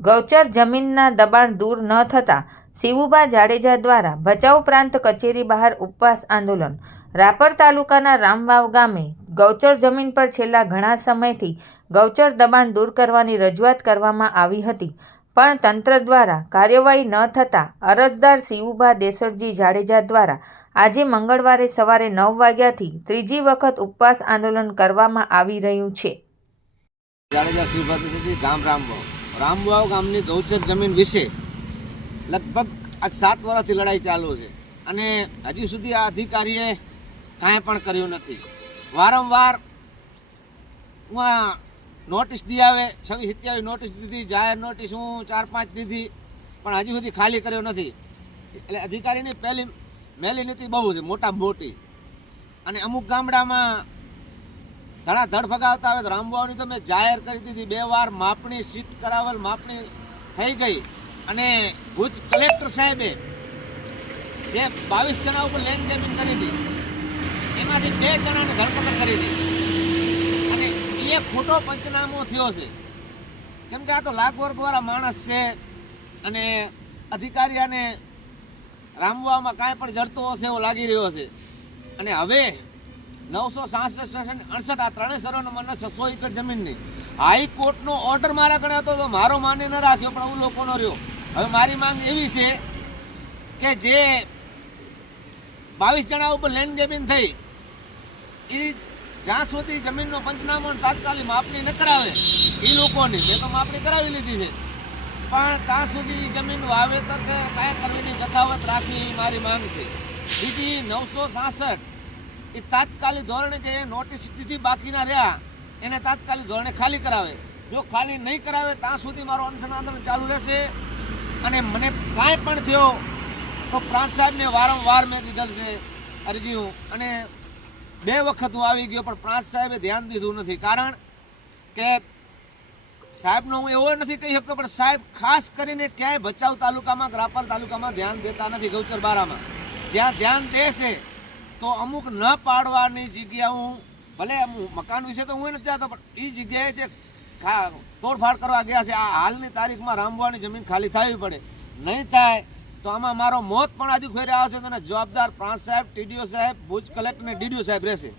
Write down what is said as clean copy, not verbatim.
ગૌચર જમીનના દબાણ દૂર ન થતાં શિવુભા જાડેજા દ્વારા ભચાઉ પ્રાંત કચેરી બહાર ઉપવાસ આંદોલન। રાપર તાલુકાના રામવાવ ગામે ગૌચર જમીન પર છેલ્લા ઘણા સમયથી ગૌચર દબાણ દૂર કરવાની રજૂઆત કરવામાં આવી હતી, પણ તંત્ર દ્વારા કાર્યવાહી ન થતાં અરજદાર શિવુભા દેસરજી જાડેજા દ્વારા આજે મંગળવારે સવારે 9 વાગ્યાથી ત્રીજી વખત ઉપવાસ આંદોલન કરવામાં આવી રહ્યું છે। જાડેજા શિવુભા દેસરજી ગામ રામવાવ ગામની ગૌચર જમીન વિશે લગભગ આજ 7 વર્ષથી લડાઈ ચાલુ છે અને હજી સુધી આ અધિકારીએ કાંઈ પણ કર્યું નથી। વારંવાર નોટિસ દી આવે, 26-27 નોટિસ દીધી, જાહેર નોટિસ હું 4-5 દીધી, પણ હજી સુધી ખાલી કર્યો નથી। એટલે અધિકારીની પહેલી મેલી નીતિ બહુ છે, મોટી, અને અમુક ગામડામાં ધડાધડ ભગાવતા આવે તો રામવાવની તો મેં જાહેર કરી દીધી, 2 વાર માપણી સીટ કરાવેલ, માપણી થઈ ગઈ, અને ભુજ કલેક્ટર સાહેબે જે 22 જણા ઉપર લેન જમીન કરી હતી એમાંથી 2 જણાને ધરપકડ કરી હતી, અને એ ખોટો પંચનામો થયો છે, કેમ કે આ તો લાખ વર્ગવાળા માણસ છે અને અધિકારી અને રામવાવમાં કાંઈ પણ જડતો હશે એવો લાગી રહ્યો છે। અને હવે 966 આ 3 સરોવરમાં 600 એકર જમીનની હાઈકોર્ટનો ઓર્ડર મારા કણે હતો તો મારો માની ન રાખ્યો, પણ હું લોકોનો રહ્યો। હવે મારી માંગ એવી છે કે જે 22 જણા ઉપર લેન્ડ ગ્રેબિંગ થઈ એ જ્યાં સુધી જમીનનો પંચનામો તાત્કાલિક માપણી ન કરાવે એ લોકોની, મેં તો માપણી કરાવી લીધી છે, પણ ત્યાં સુધી જમીન વાવેતર કે કાંઈ કરવીની યથાવત રાખવી એ મારી માંગ છે। બીજી 966 એ તાત્કાલિક ધોરણે જે નોટિસ દીધી બાકીના રહ્યા એને તાત્કાલિક ધોરણે ખાલી કરાવે, જો ખાલી નહીં કરાવે ત્યાં સુધી મારો અનશન આંદોલન ચાલુ રહેશે। અને મને કાંઈ પણ થયો તો પ્રાંત સાહેબને વારંવાર મેં દીધેલ છે અરજીઓ, અને 2 વખત હું આવી ગયો, પણ પ્રાંત સાહેબે ધ્યાન દીધું નથી, કારણ કે સાહેબનો હું એવો નથી કહી શકતો, પણ સાહેબ ખાસ કરીને ક્યાંય ભચાઉ તાલુકામાં, રાપર તાલુકામાં ધ્યાન દેતા નથી। ગૌચર બારામાં જ્યાં ધ્યાન દેશે તો અમુક ન પાડવાની જગ્યા, હું ભલે મકાન વિશે તો હું નથી જતો, પણ એ જગ્યાએ જે તોડફાડ કરવા ગયા છે, આ હાલની તારીખમાં રામવાવની જમીન ખાલી થવી પડે, નહીં થાય તો આમાં મારો મોત પણ આજુ ફેરે આવશે, તો જવાબદાર પ્રાંત સાહેબ, ટીડીઓ સાહેબ, ભુજ કલેક્ટર અને ડીડીઓ સાહેબ રહેશે।